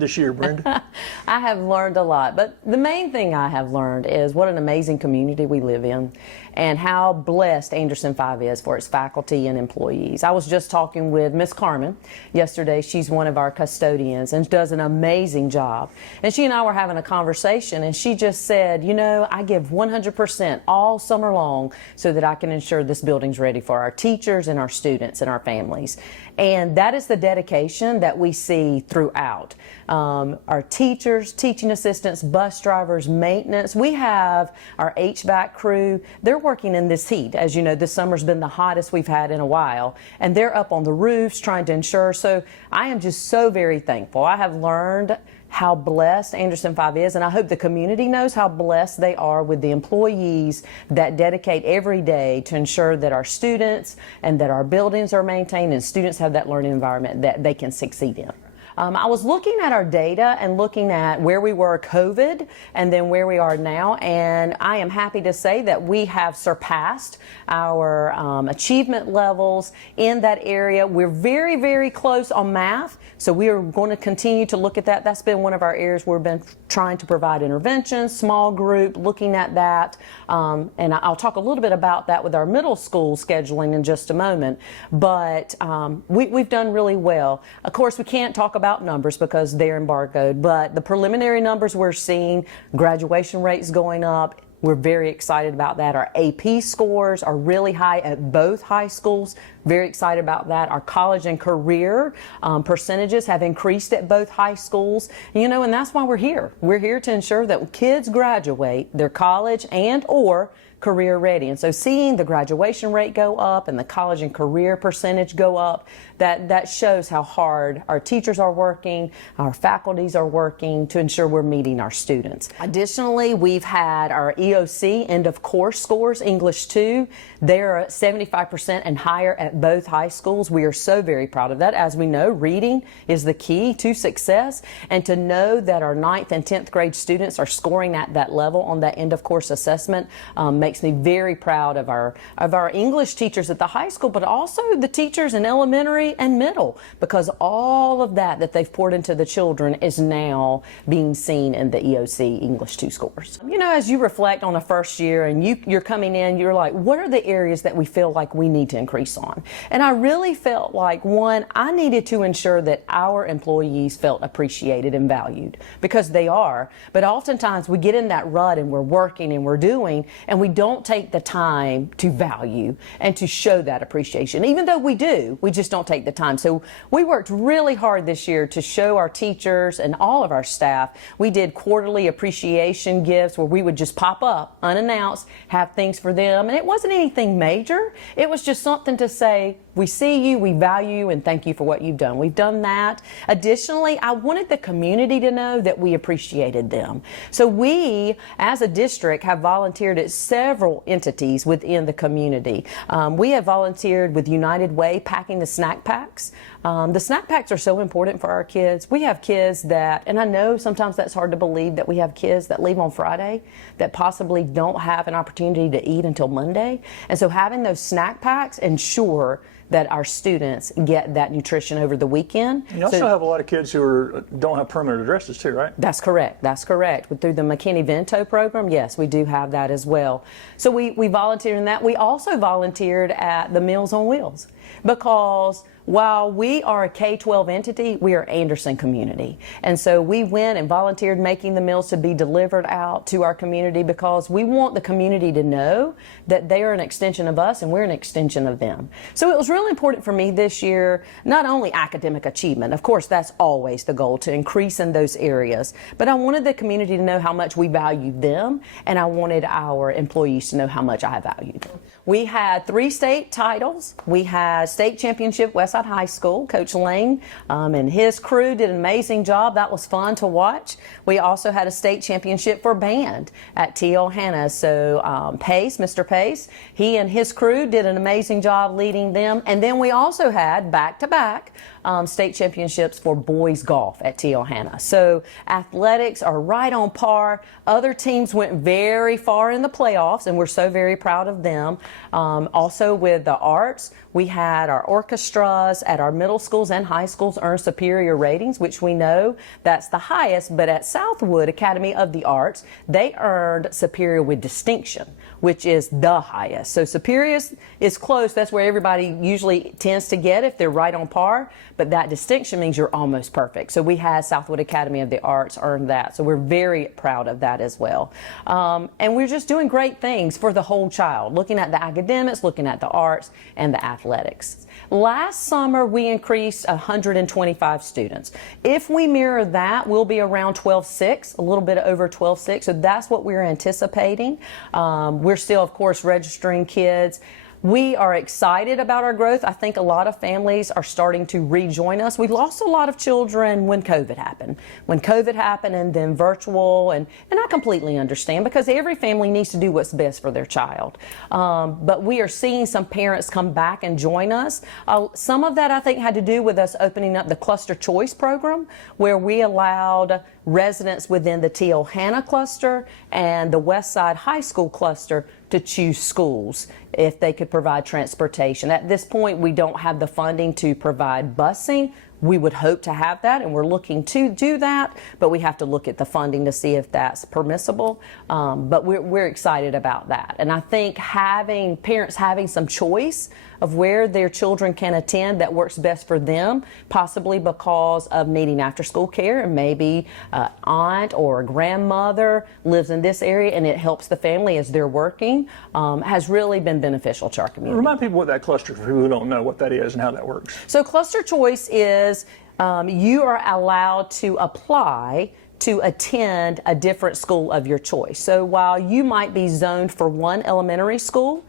learned this year, Brenda? I have learned a lot, but the main thing I have learned is what an amazing community we live in and how blessed Anderson 5 is for its faculty and employees. I was just talking with Miss Carmen yesterday. She's one of our custodians and does an amazing job. And she and I were having a conversation, and she just said, you know, I give 100% all summer long so that I can ensure this building's ready for our teachers and our students and our families. And that is the dedication that we see throughout. Our teachers, teaching assistants, bus drivers, maintenance. We have our HVAC crew. They're working in this heat. As you know, this summer's been the hottest we've had in a while. And they're up on the roofs trying to ensure. So I am just so very thankful. I have learned how blessed Anderson 5 is, and I hope the community knows how blessed they are with the employees that dedicate every day to ensure that our students and that our buildings are maintained and students have that learning environment that they can succeed in. I was looking at our data and looking at where we were COVID and then where we are now, and I am happy to say that we have surpassed our achievement levels in that area. We're very, very close on math, so we are going to continue to look at that. That's been one of our areas where we've been trying to provide interventions, small group, looking at that, and I'll talk a little bit about that with our middle school scheduling in just a moment, but we've done really well. Of course, we can't talk about numbers because they're embargoed, but the preliminary numbers we're seeing, graduation rates going up, we're very excited about that. Our AP scores are really high at both high schools. Very excited about that. Our college and career percentages have increased at both high schools. You know, and that's why we're here. We're here to ensure that when kids graduate, they're college and or career ready. And so seeing the graduation rate go up and the college and career percentage go up, that shows how hard our teachers are working, our faculties are working to ensure we're meeting our students. Additionally, we've had our EOC, end of course scores, English 2. They're 75% and higher at both high schools. We are so very proud of that. As we know, reading is the key to success, and to know that our 9th and 10th grade students are scoring at that level on that end of course assessment makes me very proud of our English teachers at the high school, but also the teachers in elementary and middle, because all of that they've poured into the children is now being seen in the EOC English 2 scores. You know, as you reflect on the first year and you're coming in, you're like, what are the areas that we feel like we need to increase on? And I really felt like, one, I needed to ensure that our employees felt appreciated and valued, because they are, but oftentimes we get in that rut and we're working and we're doing, and we don't take the time to value and to show that appreciation. Even though we do, we just don't take the time. So we worked really hard this year to show our teachers and all of our staff. We did quarterly appreciation gifts where we would just pop up unannounced, have things for them, and it wasn't anything major. It was just something to say, we see you, we value you, and thank you for what you've done. We've done that. Additionally, I wanted the community to know that we appreciated them. So we, as a district, have volunteered at several entities within the community. We have volunteered with United Way packing the snack packs. The snack packs are so important for our kids. We have kids that, and I know sometimes that's hard to believe, that we have kids that leave on Friday that possibly don't have an opportunity to eat until Monday. And so having those snack packs ensure that our students get that nutrition over the weekend. You also have a lot of kids who don't have permanent addresses too, right? That's correct. That's correct. Through the McKinney-Vento program, yes, we do have that as well. So we volunteered in that. We also volunteered at the Meals on Wheels, because while we are a K-12 entity, we are Anderson community. And so we went and volunteered making the meals to be delivered out to our community, because we want the community to know that they are an extension of us and we're an extension of them. So it was really important for me this year, not only academic achievement, of course that's always the goal, to increase in those areas, but I wanted the community to know how much we valued them, and I wanted our employees to know how much I valued them. We had 3 state titles. We had state championship Westside High School. Coach Lane and his crew did an amazing job. That was fun to watch. We also had a state championship for band at T.L. Hanna. So Pace, Mr. Pace, he and his crew did an amazing job leading them. And then we also had back-to-back state championships for boys golf at Teohana. So athletics are right on par. Other teams went very far in the playoffs, and we're so very proud of them. Also with the arts, we had our orchestras at our middle schools and high schools earn superior ratings, which we know that's the highest. But at Southwood Academy of the Arts, they earned superior with distinction, which is the highest. So superior is close. That's where everybody usually tends to get if they're right on par. But that distinction means you're almost perfect. So we had Southwood Academy of the Arts earn that. So we're very proud of that as well. And we're just doing great things for the whole child, looking at the academics, looking at the arts, and the athletics. Last summer, we increased 125 students. If we mirror that, we'll be around 12.6, a little bit over 12.6. So that's what we're anticipating. We're still, of course, registering kids. We are excited about our growth. I think a lot of families are starting to rejoin us. We lost a lot of children when COVID happened. And then virtual, and I completely understand because every family needs to do what's best for their child. But we are seeing some parents come back and join us. Some of that I think had to do with us opening up the cluster choice program, where we allowed residents within the Teohana cluster and the West Side High School cluster to choose schools if they could provide transportation. At this point, we don't have the funding to provide busing. We would hope to have that, and we're looking to do that, but we have to look at the funding to see if that's permissible. But we're excited about that. And I think parents having some choice of where their children can attend that works best for them, possibly because of needing after-school care, and maybe an aunt or a grandmother lives in this area and it helps the family as they're working, has really been beneficial to our community. Remind people what that cluster, for people who don't know what that is and how that works. So cluster choice is you are allowed to apply to attend a different school of your choice. So while you might be zoned for one elementary school,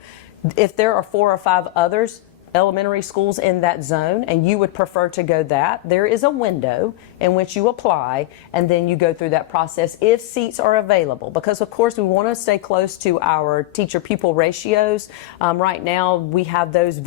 if there are 4 or 5 others elementary schools in that zone and you would prefer to go that, there is a window in which you apply, and then you go through that process if seats are available, because of course we want to stay close to our teacher-pupil ratios. Right now we have those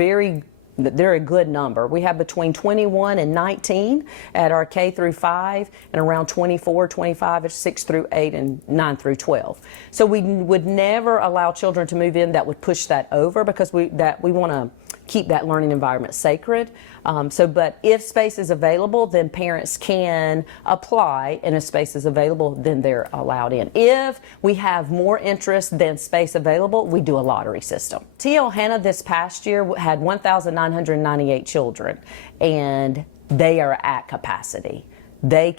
they're a good number. We have between 21 and 19 at our K through 5, and around 24, 25 at 6 through 8 and 9 through 12. So we would never allow children to move in that would push that over, because we want to keep that learning environment sacred. But if space is available, then parents can apply, and if space is available, then they're allowed in. If we have more interest than space available, we do a lottery system. Teohana this past year had 1,998 children, and they are at capacity. We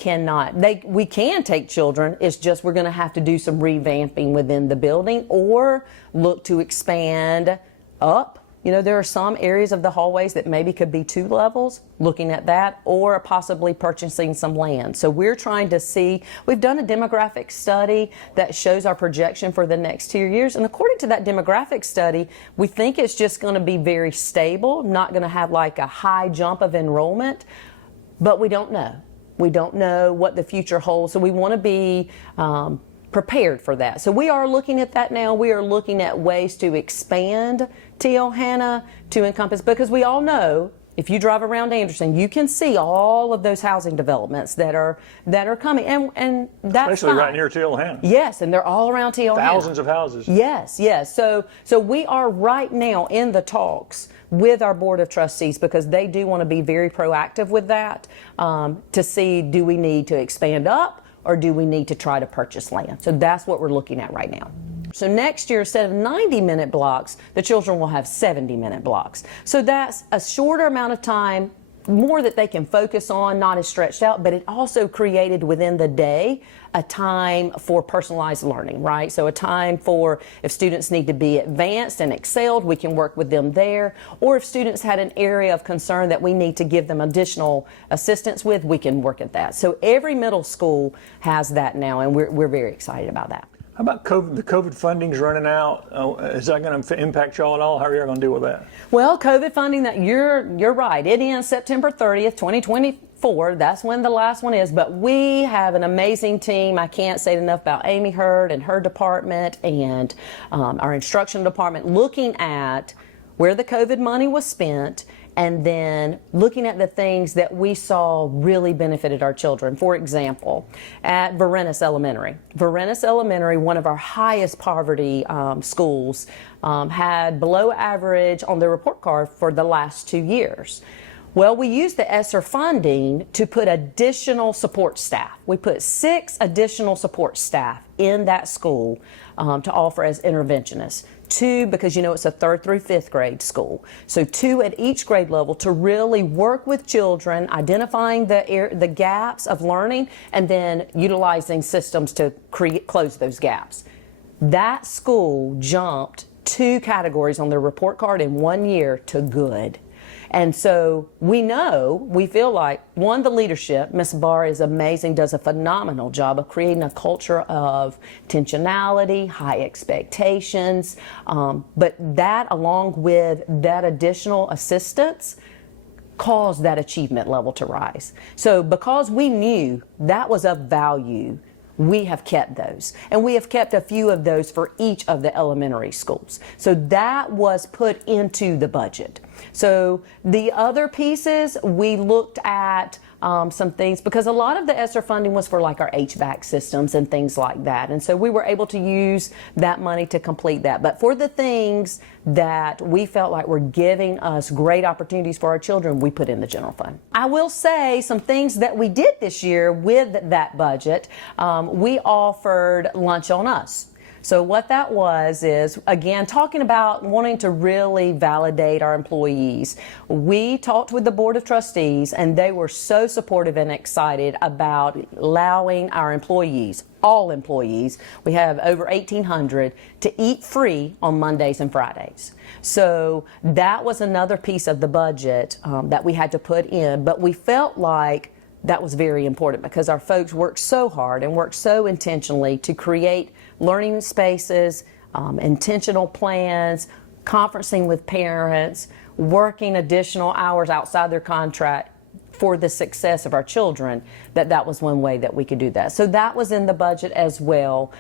can take children, it's just we're going to have to do some revamping within the building or look to expand up. You know, there are some areas of the hallways that maybe could be 2 levels, looking at that, or possibly purchasing some land. So we're trying to see, we've done a demographic study that shows our projection for the next 2 years. And according to that demographic study, we think it's just going to be very stable, not going to have like a high jump of enrollment, but we don't know. We don't know what the future holds. So we want to be prepared for that. So we are looking at that now. We are looking at ways to expand Teohana to encompass, because we all know if you drive around Anderson, you can see all of those housing developments that are coming, and that's especially fine. right near Teohana. Yes, and they're all around Teohana. Thousands of houses. Yes. So we are right now in the talks with our Board of Trustees, because they do want to be very proactive with that, to see, do we need to expand up or do we need to try to purchase land? So that's what we're looking at right now. So next year, instead of 90-minute blocks, the children will have 70-minute blocks. So that's a shorter amount of time, more that they can focus on, not as stretched out, but it also created within the day a time for personalized learning, right? So a time for, if students need to be advanced and excelled, we can work with them there. Or if students had an area of concern that we need to give them additional assistance with, we can work at that. So every middle school has that now, and we're very excited about that. How about COVID? The COVID funding's running out. Is that going to impact y'all at all? How are you going to deal with that? Well, COVID funding, that you're right. It ends September 30th, 2024. That's when the last one is. But we have an amazing team. I can't say enough about Amy Hurd and her department and our instruction department, looking at where the COVID money was spent and then looking at the things that we saw really benefited our children. For example, at Varennes Elementary, one of our highest poverty schools, had below average on their report card for the last 2 years. Well, we used the ESSER funding to put additional support staff. We put 6 additional support staff in that school to offer as interventionists. 2, because it's a 3rd through 5th grade school. So 2 at each grade level to really work with children, identifying the gaps of learning, and then utilizing systems to close those gaps. That school jumped 2 categories on their report card in 1 year to good. And so we feel like, one, the leadership, Ms. Barr is amazing, does a phenomenal job of creating a culture of intentionality, high expectations, but that, along with that additional assistance, caused that achievement level to rise. So because we knew that was of value, we have kept those. And we have kept a few of those for each of the elementary schools. So that was put into the budget. So the other pieces, we looked at some things, because a lot of the ESSER funding was for like our HVAC systems and things like that. And so we were able to use that money to complete that. But for the things that we felt like were giving us great opportunities for our children, we put in the general fund. I will say some things that we did this year with that budget. We offered Lunch on Us. So what that was is, again, talking about wanting to really validate our employees. We talked with the Board of Trustees, and they were so supportive and excited about allowing our employees, all employees, we have over 1,800, to eat free on Mondays and Fridays. So that was another piece of the budget that we had to put in, but we felt like that was very important because our folks worked so hard and worked so intentionally to create learning spaces, intentional plans, conferencing with parents, working additional hours outside their contract for the success of our children, that was one way that we could do that. So that was in the budget as well.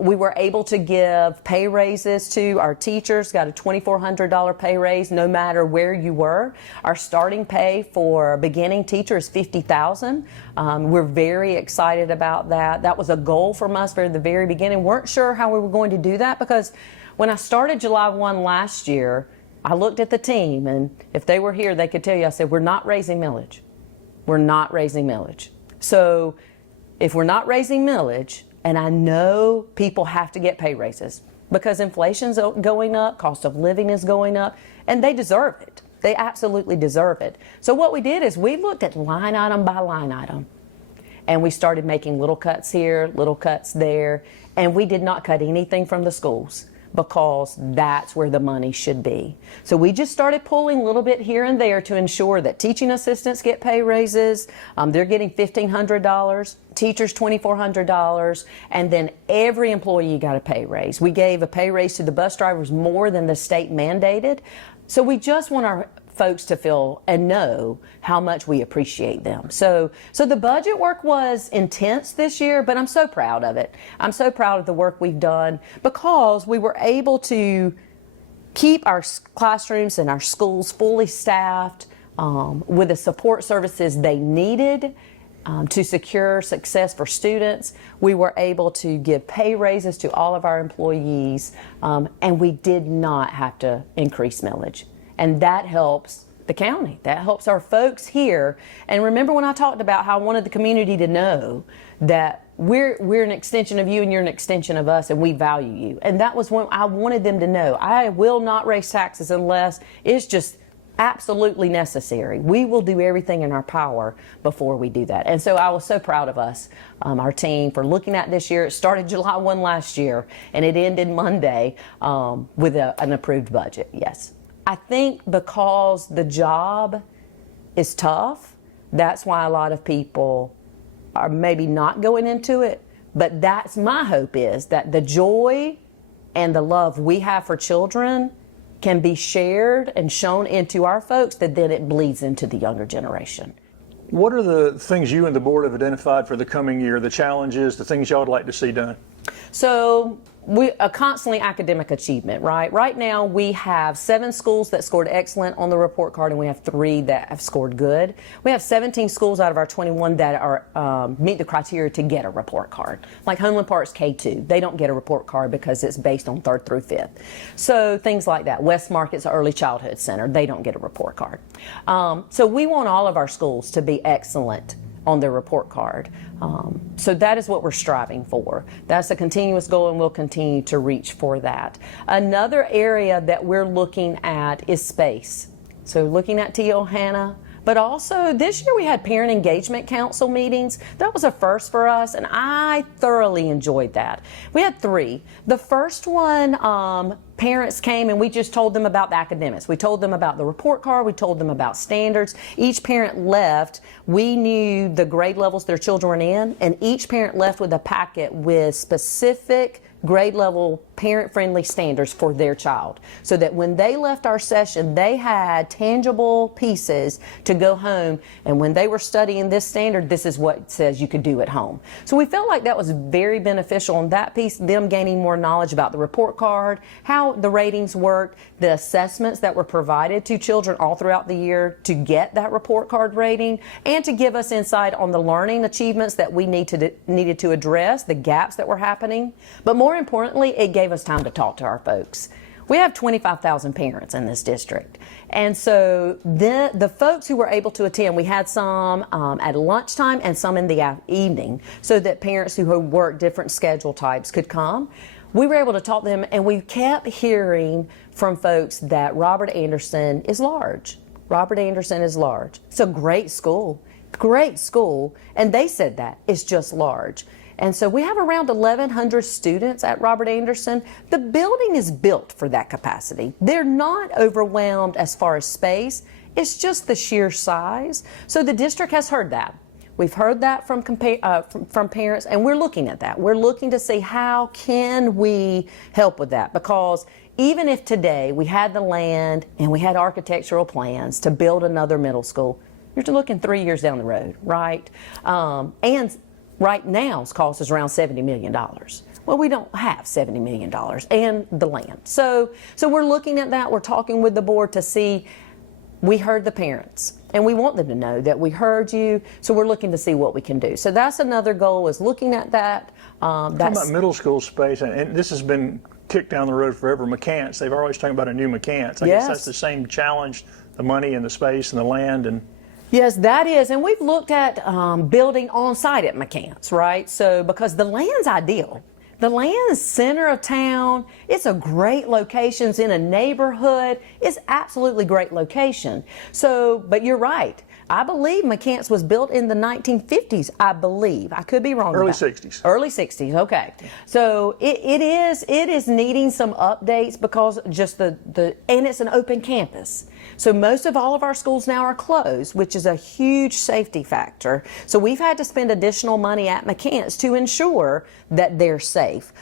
We were able to give pay raises to our teachers, got a $2,400 pay raise no matter where you were. Our starting pay for beginning teachers is $50,000. We're very excited about that. That was a goal from us from the very beginning. Weren't sure how we were going to do that because when I started July 1 last year, I looked at the team, and if they were here, they could tell you, I said, we're not raising millage. We're not raising millage. So if we're not raising millage, and I know people have to get pay raises because inflation's going up, cost of living is going up, and they deserve it. They absolutely deserve it. So what we did is we looked at line item by line item, and we started making little cuts here, little cuts there, and we did not cut anything from the schools, because that's where the money should be. So we just started pulling a little bit here and there to ensure that teaching assistants get pay raises. They're getting $1,500, teachers $2,400, and then every employee got a pay raise. We gave a pay raise to the bus drivers more than the state mandated. So we just want our folks to feel and know how much we appreciate them. So the budget work was intense this year, but I'm so proud of it. I'm so proud of the work we've done because we were able to keep our classrooms and our schools fully staffed with the support services they needed to secure success for students. We were able to give pay raises to all of our employees, and we did not have to increase millage. And that helps the county. That helps our folks here. And remember when I talked about how I wanted the community to know that we're an extension of you and you're an extension of us and we value you. And that was what I wanted them to know. I will not raise taxes unless it's just absolutely necessary. We will do everything in our power before we do that. And so I was so proud of us, our team, for looking at this year. It started July 1 last year and it ended Monday with an approved budget, yes. I think because the job is tough, that's why a lot of people are maybe not going into it. But that's my hope, is that the joy and the love we have for children can be shared and shown into our folks, that then it bleeds into the younger generation. What are the things you and the board have identified for the coming year, the challenges, the things y'all would like to see done? So a constantly academic achievement, right? Right now we have 7 schools that scored excellent on the report card, and we have 3 that have scored good. We have 17 schools out of our 21 that are meet the criteria to get a report card. Like Homeland Park's K2, they don't get a report card because it's based on 3rd through 5th. So things like that. West Market's Early Childhood Center, they don't get a report card. So we want all of our schools to be excellent on their report card. So that is what we're striving for. That's a continuous goal, and we'll continue to reach for that. Another area that we're looking at is space. So looking at T.O. Hanna, but also this year we had Parent Engagement Council meetings. That was a first for us, and I thoroughly enjoyed that. We had 3. The first one, parents came and we just told them about the academics. We told them about the report card. We told them about standards. Each parent left. We knew the grade levels their children were in, and each parent left with a packet with specific grade level parent-friendly standards for their child, so that when they left our session, they had tangible pieces to go home, and when they were studying this standard, this is what it says you could do at home. So we felt like that was very beneficial on that piece, them gaining more knowledge about the report card, how the ratings worked, the assessments that were provided to children all throughout the year to get that report card rating, and to give us insight on the learning achievements that we needed to address, the gaps that were happening. But more importantly, it gave us time to talk to our folks. We have 25,000 parents in this district. And so the folks who were able to attend, we had some at lunchtime and some in the evening, so that parents who work different schedule types could come. We were able to talk to them, and we kept hearing from folks that Robert Anderson is large. Robert Anderson is large. It's a great school, and they said that. It's just large. And so we have around 1,100 students at Robert Anderson. The building is built for that capacity. They're not overwhelmed as far as space. It's just the sheer size. So the district has heard that. We've heard that from parents, and we're looking at that. We're looking to see how can we help with that, because even if today we had the land and we had architectural plans to build another middle school, you're looking 3 years down the road, right? And right now's cost is around $70 million. Well, we don't have $70 million and the land. So we're looking at that. We're talking with the board to see. We heard the parents, and we want them to know that we heard you. So we're looking to see what we can do. So that's another goal, is looking at that. Talking about middle school space, and this has been kicked down the road forever. McCants, they've always talking about a new McCants. I guess that's the same challenge: the money and the space and the land and. Yes, that is, and we've looked at building on site at McCants, right? So because the land's ideal. The land's center of town. It's a great location. It's in a neighborhood. It's absolutely great location. So, but you're right. I believe McCants was built in the 1950s, I believe. I could be wrong. Early 60s. Early 60s, okay. So it is needing some updates, because just and it's an open campus. So most of all of our schools now are closed, which is a huge safety factor. So we've had to spend additional money at McCants to ensure that they're safe,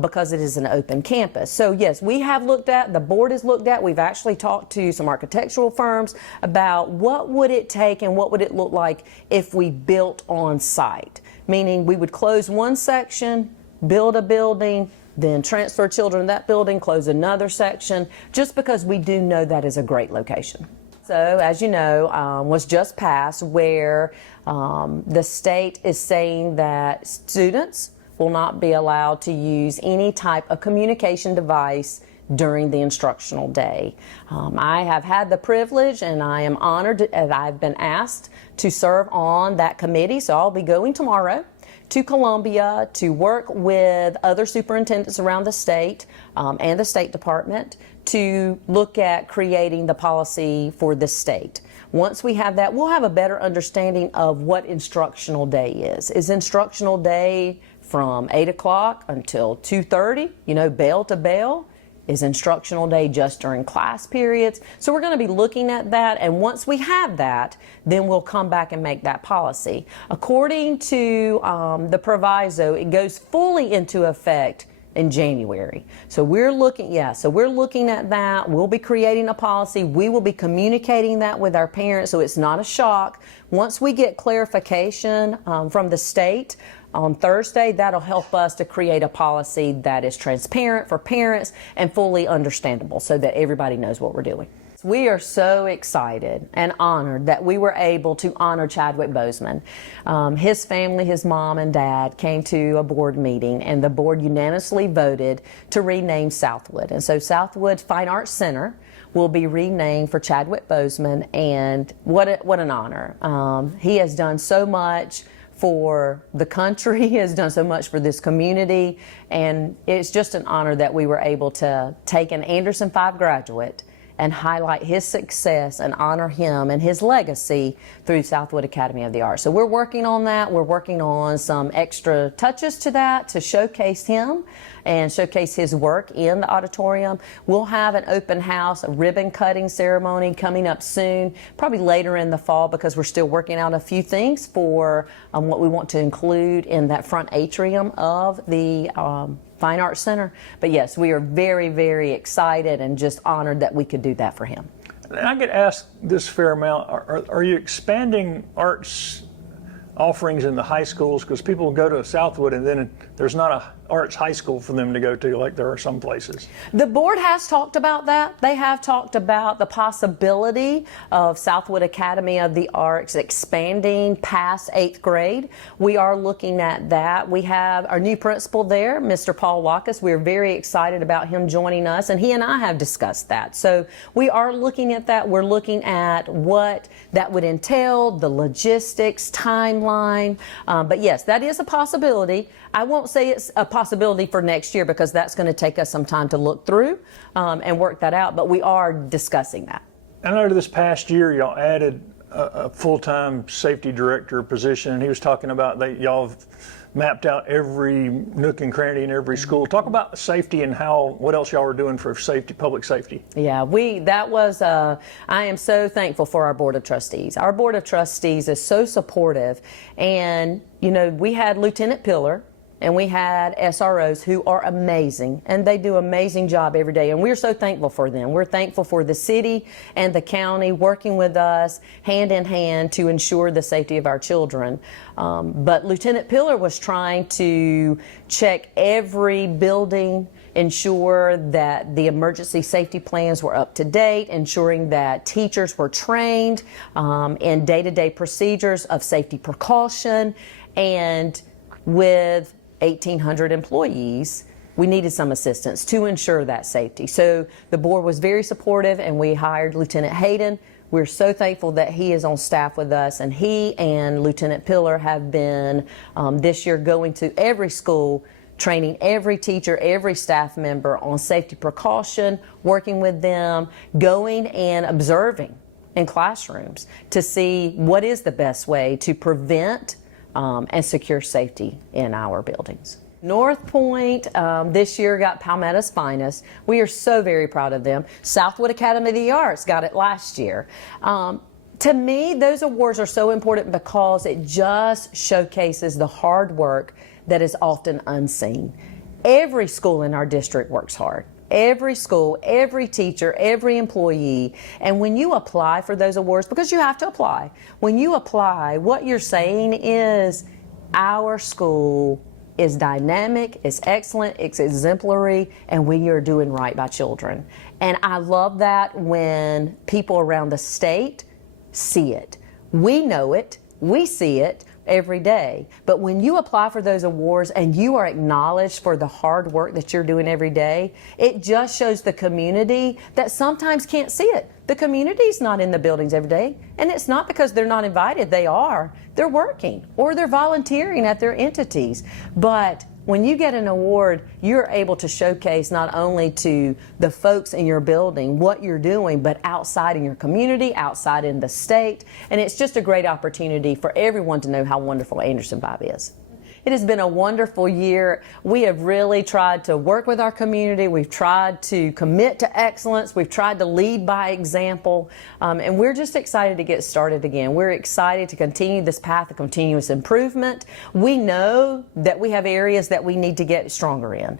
because it is an open campus. So yes, we have looked at, the board has looked at, we've actually talked to some architectural firms about what would it take and what would it look like if we built on site. Meaning we would close one section, build a building, then transfer children to that building, close another section, just because we do know that is a great location. So, as you know, was just passed where the state is saying that students will not be allowed to use any type of communication device during the instructional day. I have had the privilege, and I am honored that I've been asked to serve on that committee, so I'll be going tomorrow to Columbia to work with other superintendents around the state and the State Department to look at creating the policy for the state. Once we have that, we'll have a better understanding of what instructional day is. Is instructional day from 8 o'clock until 2:30, bell to bell? Is instructional day just during class periods? So we're going to be looking at that, and once we have that, then we'll come back and make that policy. According to the proviso, it goes fully into effect in January. So we're looking at that. We'll be creating a policy. We will be communicating that with our parents so it's not a shock. Once we get clarification from the state on Thursday, that'll help us to create a policy that is transparent for parents and fully understandable so that everybody knows what we're doing. We are so excited and honored that we were able to honor Chadwick Boseman. His family, his mom and dad, came to a board meeting, and the board unanimously voted to rename Southwood. And so Southwood Fine Arts Center will be renamed for Chadwick Boseman, and what an honor. He has done so much for the country, he has done so much for this community, and it's just an honor that we were able to take an Anderson 5 graduate and highlight his success and honor him and his legacy through Southwood Academy of the Arts. So we're working on that. We're working on some extra touches to that to showcase him and showcase his work in the auditorium. We'll have an open house, a ribbon cutting ceremony coming up soon, probably later in the fall, because we're still working out a few things for what we want to include in that front atrium of the Fine Arts Center. But yes, we are very, very excited and just honored that we could do that for him. And I get asked this fair amount, are you expanding arts offerings in the high schools? Because people go to Southwood and then there's not a arts high school for them to go to like there are some places. The board has talked about that. They have talked about the possibility of Southwood Academy of the Arts expanding past 8th grade. We are looking at that. We have our new principal there, Mr. Paul Wackus. We're very excited about him joining us, and he and I have discussed that. So we are looking at that. We're looking at what that would entail, the logistics, timeline. But yes, that is a possibility. I won't say it's a possibility for next year because that's going to take us some time to look through and work that out, but we are discussing that. I know this past year y'all added a full-time safety director position, and he was talking about that y'all have mapped out every nook and cranny in every school. Talk about safety and what else y'all are doing for safety, public safety. Yeah, I am so thankful for our Board of Trustees. Our Board of Trustees is so supportive, and we had Lieutenant Pillar, and we had SROs who are amazing, and they do an amazing job every day, and we're so thankful for them. We're thankful for the city and the county working with us hand in hand to ensure the safety of our children. But Lieutenant Pillar was trying to check every building, ensure that the emergency safety plans were up to date, ensuring that teachers were trained in day-to-day procedures of safety precaution, and with 1,800 employees, we needed some assistance to ensure that safety. So the board was very supportive, and we hired Lieutenant Hayden. We're so thankful that he is on staff with us, and he and Lieutenant Pillar have been this year going to every school, training every teacher, every staff member on safety precaution, working with them, going and observing in classrooms to see what is the best way to prevent and secure safety in our buildings. North Point this year got Palmetto's Finest. We are so very proud of them. Southwood Academy of the Arts got it last year. To me, those awards are so important because it just showcases the hard work that is often unseen. Every school in our district works hard. Every school, every teacher, every employee. And when you apply for those awards, because you have to apply, when you apply, what you're saying is our school is dynamic, it's excellent, it's exemplary, and we are doing right by children. And I love that when people around the state see it. We know it, we see it every day. But when you apply for those awards and you are acknowledged for the hard work that you're doing every day, it just shows the community that sometimes can't see it. The community's not in the buildings every day, and it's not because they're not invited. They are. They're working or they're volunteering at their entities. But when you get an award, you're able to showcase not only to the folks in your building what you're doing, but outside in your community, outside in the state. And it's just a great opportunity for everyone to know how wonderful Anderson 5 is. It has been a wonderful year. We have really tried to work with our community. We've tried to commit to excellence. We've tried to lead by example. And we're just excited to get started again. We're excited to continue this path of continuous improvement. We know that we have areas that we need to get stronger in,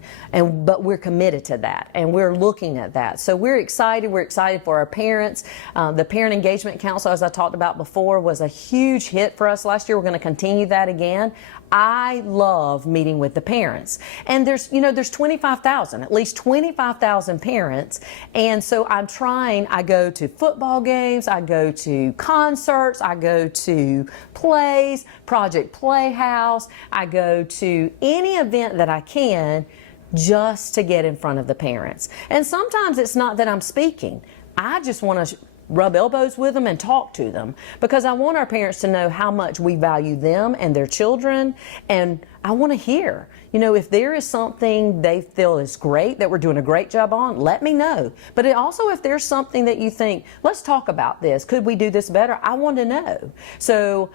but we're committed to that, and we're looking at that. So we're excited. We're excited for our parents. The Parent Engagement Council, as I talked about before, was a huge hit for us last year. We're going to continue that again. I love meeting with the parents. And there's 25,000, at least 25,000 parents. And so I go to football games, I go to concerts, I go to plays, Project Playhouse, I go to any event that I can just to get in front of the parents. And sometimes it's not that I'm speaking. I just want to rub elbows with them and talk to them, because I want our parents to know how much we value them and their children. And I want to hear, if there is something they feel is great, that we're doing a great job on, let me know. But also, if there's something that you think, let's talk about this, could we do this better? I want to know. So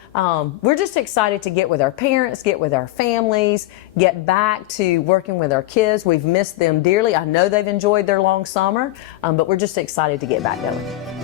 we're just excited to get with our parents, get with our families, get back to working with our kids. We've missed them dearly. I know they've enjoyed their long summer, but we're just excited to get back going.